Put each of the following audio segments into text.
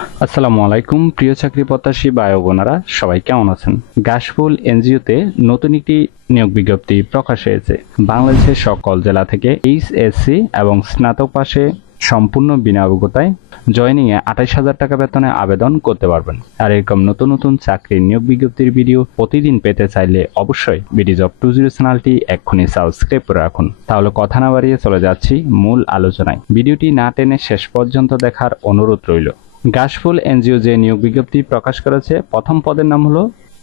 আসসালামু আলাইকুম প্রিয় চাকরি প্রত্যাশী ভাই ও বোনেরা, সবাই কেমন আছেন? গাশফুল এনজিওতে নতুন একটি নিয়োগ বিজ্ঞপ্তি প্রকাশ হয়েছে। বাংলাদেশের সকল জেলা থেকে এইচএসসি এবং স্নাতক পাশে সম্পূর্ণ বিনা অভিজ্ঞতায় জয়নিং এ 28,000 টাকা বেতনে আবেদন করতে পারবেন। আর এরকম নতুন নতুন চাকরির নিয়োগ বিজ্ঞপ্তির ভিডিও প্রতিদিন পেতে চাইলে অবশ্যই বিডি জব 20 চ্যানেলটি এক্ষুনি সাবস্ক্রাইব করে রাখুন। তাহলে কথা না বাড়িয়ে চলে যাচ্ছি মূল আলোচনায়। ভিডিওটি না টেনে শেষ পর্যন্ত দেখার অনুরোধ রইল। গাশফুল এনজিও যে নিয়োগ বিজ্ঞপ্তি প্রকাশ করেছে, প্রথম পদের নাম হলো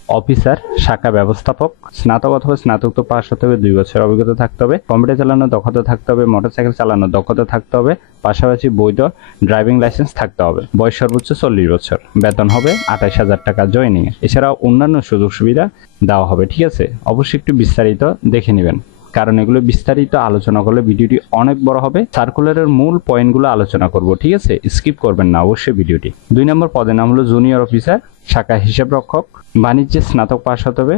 অফিসার শাখা ব্যবস্থাপক। স্নাতক অথবা স্নাতক পাস হতে হবে, 2 বছর অভিজ্ঞতা থাকতে হবে, কম্পিউটার চালানোর দক্ষতা থাকতে হবে, মোটরসাইকেল চালানোর দক্ষতা থাকতে হবে, পাশাপাশি বৈধ ড্রাইভিং লাইসেন্স থাকতে হবে। বয়স সর্বোচ্চ 40 বছর। বেতন হবে 28,000 টাকা জয়নিং এ। এছাড়াও অন্যান্য সুযোগ সুবিধা দেওয়া হবে। ঠিক আছে, অবশ্যই একটু বিস্তারিত দেখে নেবেন, কারণ এগুলো বিস্তারিত আলোচনা করলে ভিডিওটি অনেক বড় হবে। সার্কুলারের মূল পয়েন্টগুলো আলোচনা করব, ঠিক আছে? স্কিপ করবেন না অবশ্যই ভিডিওটি। 2 নম্বর পদের নাম হলো জুনিয়র অফিসার শাখা হিসাব রক্ষক। বাণিজ্যে স্নাতক পাস হতে হবে,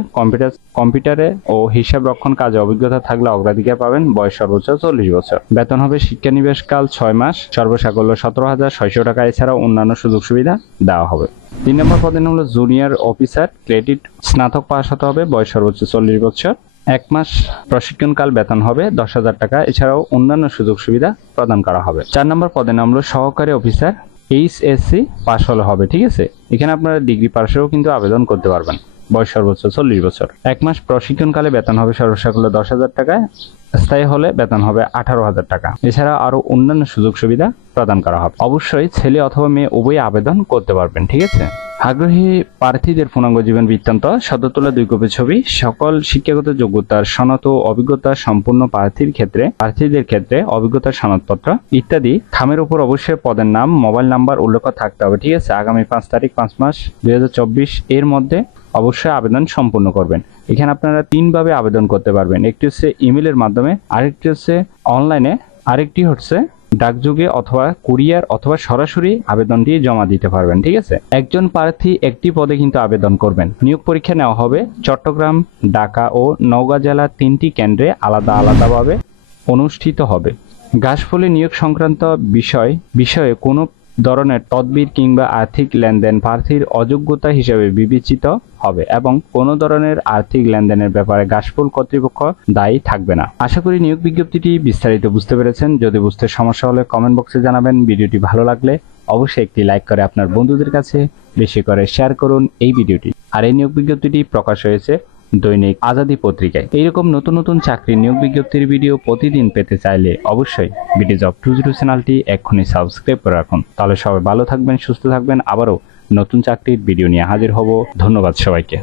কম্পিউটারে ও হিসাব রক্ষণ কাজে অভিজ্ঞতা থাকলে অগ্রাধিকার পাবেন। বয়স সর্বোচ্চ 40 বছর। বেতন হবে শিক্ষানিবেশকাল 6 মাস, সর্বসাকল্য 17,600 টাকা। এছাড়াও অন্যান্য সুযোগ সুবিধা দেওয়া হবে। 3 নম্বর পদের নাম হলো জুনিয়র অফিসার ক্রেডিট। স্নাতক পাস হতে হবে, বয়স সর্বোচ্চ 40 বছর। 1 মাস প্রশিক্ষণকাল, বেতন হবে 10,000 টাকা। এছাড়াও অন্যান্য সুযোগ সুবিধা প্রদান করা হবে। 4 নম্বর পদের নাম হলো সহকারী অফিসার। এইচএসসি পাস হলে হবে, ঠিক আছে? এখানে আপনারা ডিগ্রি পাশেও কিন্তু আবেদন করতে পারবেন। বয়স সর্বোচ্চ 40 বছর। 1 মাস প্রশিক্ষণকালে বেতন হবে সর্বসাকল্য 10,000 টাকায়। স্থায়ী হলে বেতন হবে 18,000 টাকা। এছাড়া আরো অন্যান্য সুযোগ সুবিধা প্রদান করা হবে। অবশ্যই ছেলে অথবা মেয়ে উভয়ই আবেদন করতে পারবেন, ঠিক আছে? আগ্রহী প্রার্থীদের পূর্ণাঙ্গ জীবন বৃত্তান্ত, সদ্য তোলা 2 কপি ছবি, সকল শিক্ষাগত যোগ্যতার সনদ ও অভিজ্ঞতা সম্পূর্ণ প্রার্থীদের ক্ষেত্রে অভিজ্ঞতার সনদপত্র ইত্যাদি। খামের উপর অবশ্যই পদের নাম, মোবাইল নাম্বার উল্লেখ থাকতে হবে, ঠিক আছে? আগামী 5 তারিখ 5 মাস 2024 এর মধ্যে অবশ্যই আবেদন সম্পূর্ণ করবেন। এখানে আপনারা 3 ভাবে আবেদন করতে পারবেন। একটি হচ্ছে ইমেলের মাধ্যমে, আরেকটি হচ্ছে অনলাইনে, আরেকটি হচ্ছে ডাকযোগে অথবা কুরিয়ার অথবা সরাসরি আবেদনটি জমা দিতে পারবেন, ঠিক আছে? একজন প্রার্থী একটি পদে কিন্তু আবেদন করবেন। নিয়োগ পরীক্ষা নেওয়া হবে চট্টগ্রাম, ঢাকা ও নওগাঁ জেলার 3টি কেন্দ্রে আলাদাভাবে অনুষ্ঠিত হবে। গাশফুলে নিয়োগ সংক্রান্ত বিষয়ে কোনো ধরনের তদবির কিংবা আর্থিক লেনদেন প্রার্থীর অযোগ্যতা হিসেবে বিবেচিত হবে এবং কোনো ধরনের আর্থিক লেনদেনের ব্যাপারে গাশফুল কর্তৃপক্ষ দায়ী থাকবে না। আশা করি নিয়োগ বিজ্ঞপ্তিটি বিস্তারিত বুঝতে পেরেছেন। যদি বুঝতে সমস্যা হলে কমেন্ট বক্সে জানাবেন। ভিডিওটি ভালো লাগলে অবশ্যই একটি লাইক করে আপনার বন্ধুদের কাছে বেশি করে শেয়ার করুন এই ভিডিওটি। আর এই নিয়োগ বিজ্ঞপ্তিটি প্রকাশ হয়েছে দৈনিক আজাদী পত্রিকায়। এইরকম নতুন নতুন চাকরির নিয়োগ বিজ্ঞপ্তির ভিডিও প্রতিদিন পেতে চাইলে অবশ্যই বিডি জব 20 চ্যানেলটি এক্ষুনি সাবস্ক্রাইব করে রাখুন। তাহলে সবাই ভালো থাকবেন, সুস্থ থাকবেন। আবারও নতুন চাকরির ভিডিও নিয়ে হাজির হব। ধন্যবাদ সবাইকে।